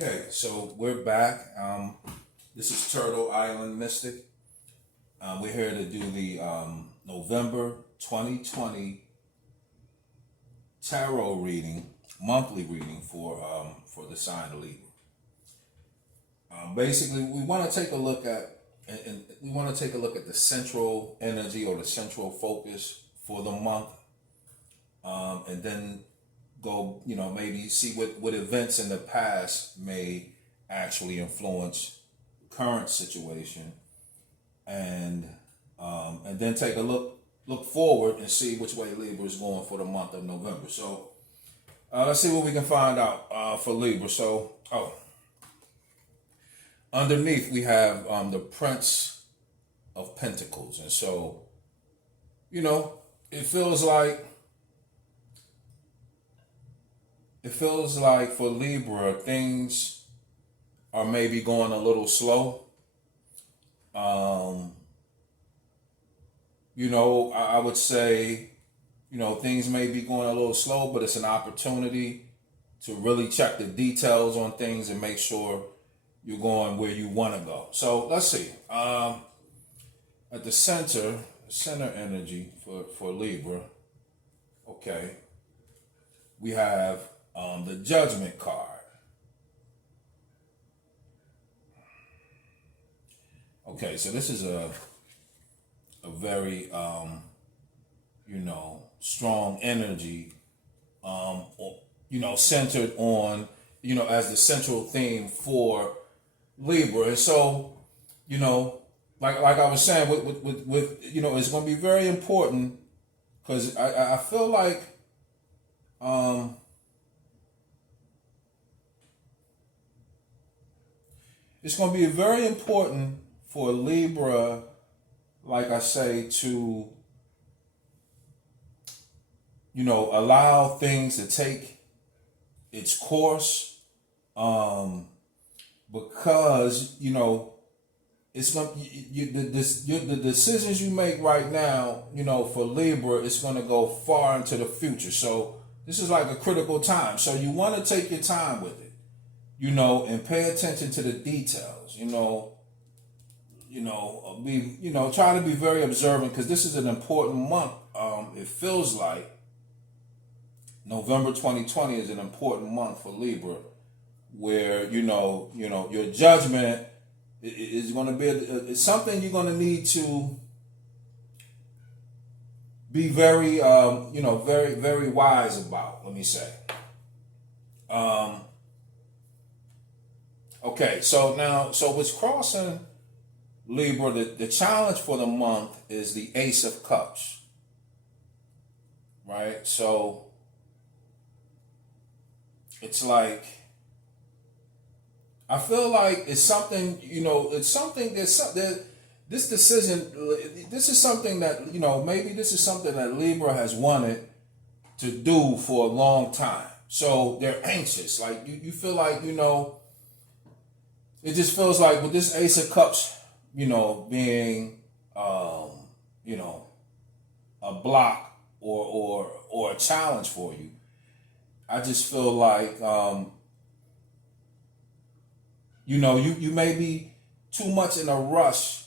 Okay, so we're back. This is Turtle Island Mystic. We're here to do the November 2020 tarot reading, monthly reading for the sign of Libra. Basically, we want to take a look at, and we want to take a look at the central energy or the central focus for the month, and then go, maybe see what events in the past may actually influence the current situation, and then take a look forward and see which way Libra is going for the month of November. So let's see what we can find out for Libra. So, underneath we have the Prince of Pentacles, and so it feels like for Libra, things are maybe going a little slow. I would say, things may be going a little slow, but it's an opportunity to really check the details on things and make sure you're going where you want to go. So let's see. At the center energy for Libra, okay, we have the Judgment card. Okay, so this is a very strong energy, centered on, as the central theme for Libra. And so, like I was saying, with it's going to be very important, because I feel like it's going to be very important for Libra, like I say, to, allow things to take its course, because, it's going the decisions you make right now, for Libra, it's going to go far into the future. So this is like a critical time. So you want to take your time with it, and pay attention to the details, try to be very observant, because this is an important month. It feels like November 2020 is an important month for Libra, where, your judgment is going to be it's something you're going to need to be very, very, very wise about, let me say. Okay, so what's crossing Libra, the challenge for the month is the Ace of Cups, right? So it's like, I feel like it's something, this decision, this is something that, maybe this is something that Libra has wanted to do for a long time. So they're anxious. Like, you feel like, it just feels like with this Ace of Cups, being, a block or a challenge for you, I just feel like, you may be too much in a rush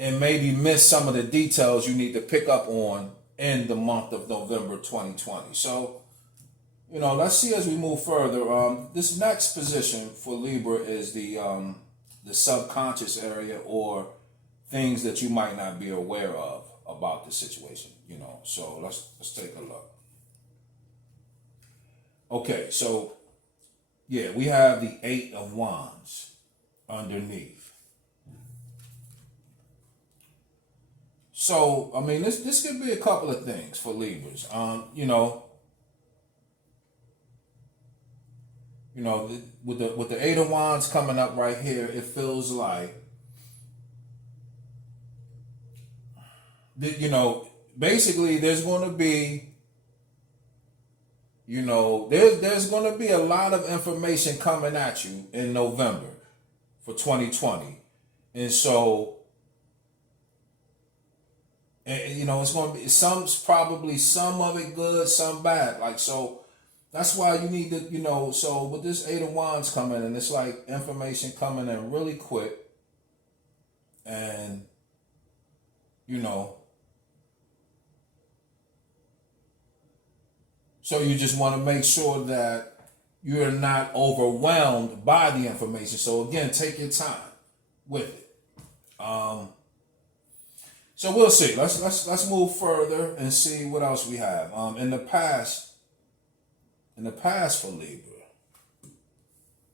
and maybe miss some of the details you need to pick up on in the month of November 2020. So, let's see as we move further. This next position for Libra is the subconscious area, or things that you might not be aware of about the situation. So let's take a look. Okay, so yeah, we have the Eight of Wands underneath. So, I mean, this could be a couple of things for Libras. With the Eight of Wands coming up right here, it feels like, basically there's going to be, there's going to be a lot of information coming at you in November for 2020. And so, it's going to be some of it good, some bad. Like, so That's why you need to, so with this Eight of Wands coming, and it's like information coming in really quick, and, so you just want to make sure that you're not overwhelmed by the information. So again, take your time with it. So we'll see. Let's move further and see what else we have. In the past for Libra,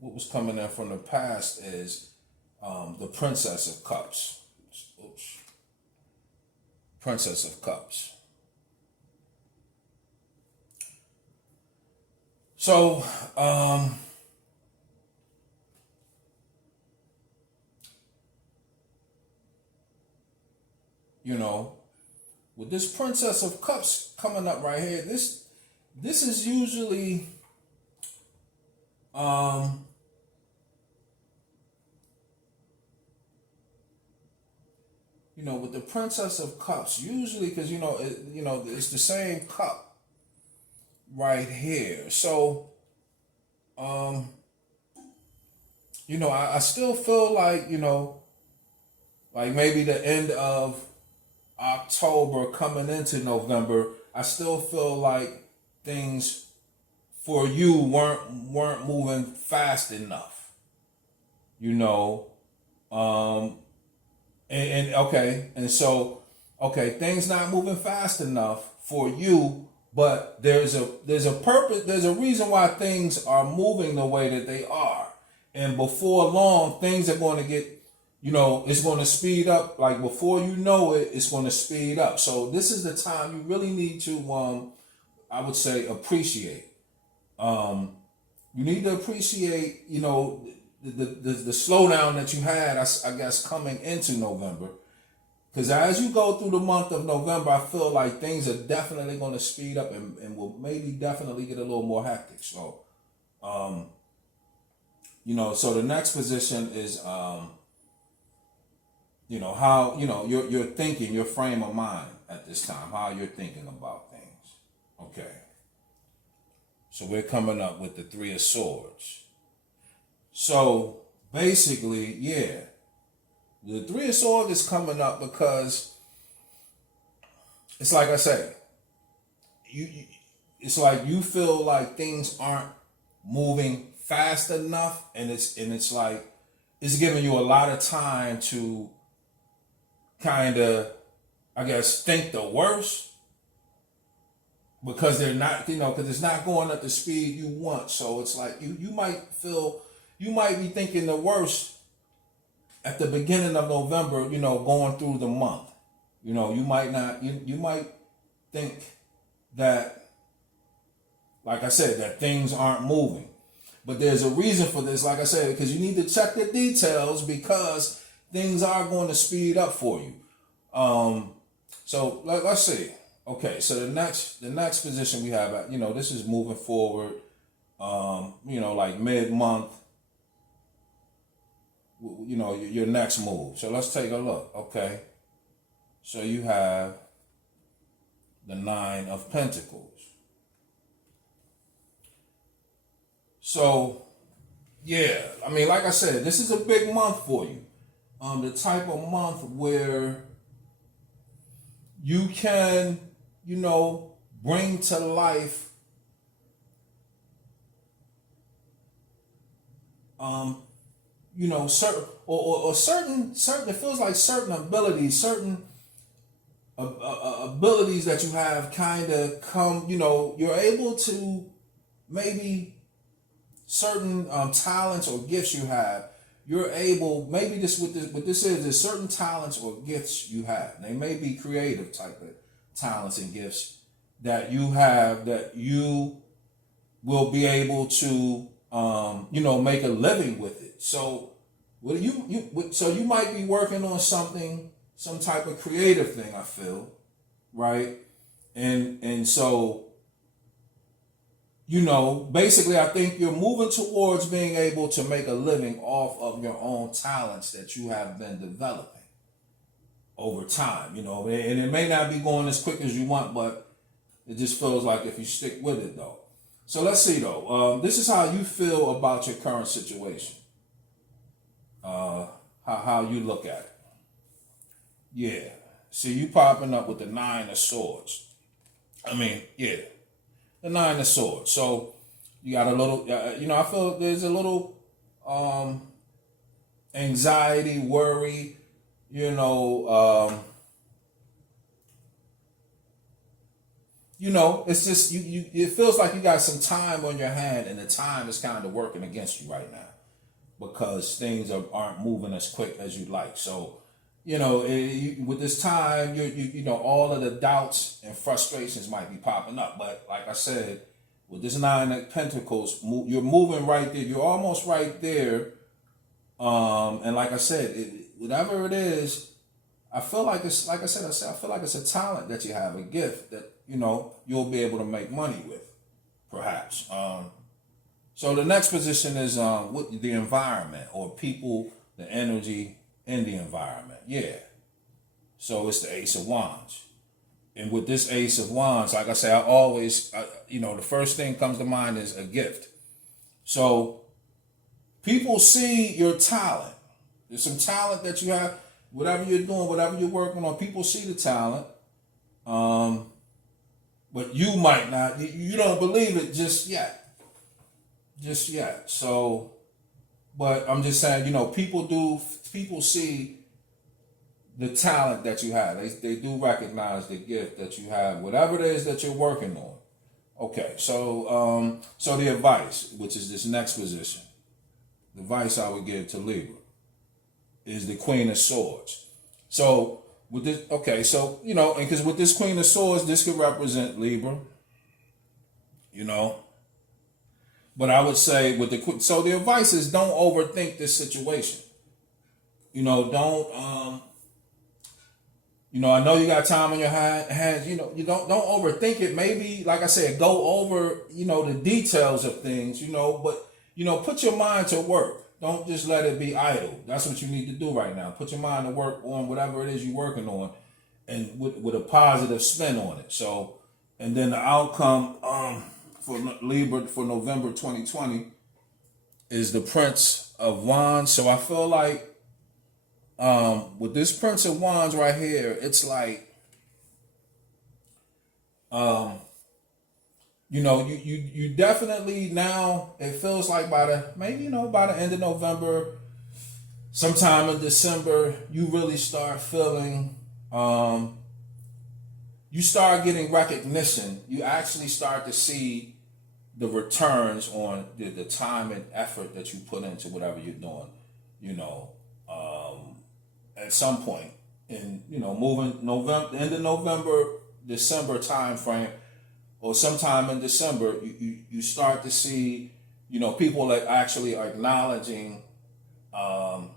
what was coming in from the past is the Princess of Cups. Oops. Princess of Cups. So, with this Princess of Cups coming up right here, this is usually, with the Princess of Cups, usually, because, it's the same cup right here. So, I still feel like, like maybe the end of October coming into November, I still feel like things for you weren't moving fast enough, things not moving fast enough for you, but there's a purpose, there's a reason why things are moving the way that they are, and before long things are going to get, it's going to speed up. Like before you know it, it's going to speed up. So this is the time you really need to, I would say, appreciate. You need to appreciate, the slowdown that you had, I guess, coming into November. Because as you go through the month of November, I feel like things are definitely going to speed up and will maybe definitely get a little more hectic. So, so the next position is, how, your thinking, your frame of mind at this time, how you're thinking about things. Okay. So we're coming up with the Three of Swords. So basically, yeah, the Three of Swords is coming up because it's like I say, it's like you feel like things aren't moving fast enough, and it's like it's giving you a lot of time to kind of, I guess, think the worst, because they're not, because it's not going at the speed you want. So it's like you might be thinking the worst at the beginning of November, going through the month. You might not, you might think that, like I said, that things aren't moving. But there's a reason for this, like I said, because you need to check the details, because things are going to speed up for you. So let's see. Okay, so the next position we have, this is moving forward, like mid-month, your next move. So let's take a look, okay? So you have the Nine of Pentacles. So, yeah, I mean, like I said, this is a big month for you. The type of month where you can, bring to life, certain, it feels like certain abilities, abilities that you have kind of come, you're able to maybe certain talents or gifts you have. You're able, maybe what this is, there's certain talents or gifts you have. They may be creative type of talents and gifts that you have, that you will be able to, make a living with it. So, so you might be working on something, some type of creative thing, I feel, right? And so, basically, I think you're moving towards being able to make a living off of your own talents that you have been developing over time, and it may not be going as quick as you want, but it just feels like if you stick with it, though. So let's see though. This is how you feel about your current situation. How you look at it. Yeah. See, you popping up with the 9 of Swords. I mean, yeah, the 9 of Swords. So you got a little, I feel there's a little anxiety, worry, it's just it feels like you got some time on your hand, and the time is kind of working against you right now because things aren't moving as quick as you'd like. So, with this time, all of the doubts and frustrations might be popping up. But like I said, with this 9 of Pentacles, you're moving right there. You're almost right there. And like I said, whatever it is, I feel like it's, like I said, I feel like it's a talent that you have, a gift that, you'll be able to make money with, perhaps. So the next position is with the environment or people, the energy in the environment. Yeah. So it's the Ace of Wands. And with this Ace of Wands, like I say, I always, the first thing comes to mind is a gift. So people see your talent. There's some talent that you have, whatever you're doing, whatever you're working on, people see the talent. But you might not, you don't believe it just yet. Just yet. So, but I'm just saying, people see the talent that you have. They do recognize the gift that you have, whatever it is that you're working on. Okay, so the advice, which is this next position, the advice I would give to Libra is the Queen of Swords. So with this, okay, so and because with this Queen of Swords, this could represent Libra, But I would say with the advice is don't overthink this situation. Don't I know you got time on your hands. You don't overthink it. Maybe, like I said, go over the details of things. But put your mind to work. Don't just let it be idle. That's what you need to do right now. Put your mind to work on whatever it is you're working on, and with a positive spin on it. So, and then the outcome for Libra for November 2020 is the Prince of Wands. So I feel like with this Prince of Wands right here, it's like, you definitely now, it feels like by the end of November, sometime in December, you really start feeling, you start getting recognition. You actually start to see the returns on the time and effort that you put into whatever you're doing, at some point in, moving November, end of November, December time frame, or sometime in December, you start to see, people that actually are acknowledging, like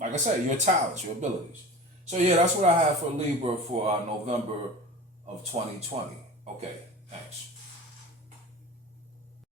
I said, your talents, your abilities. So yeah, that's what I have for Libra for November of 2020. Okay, thanks.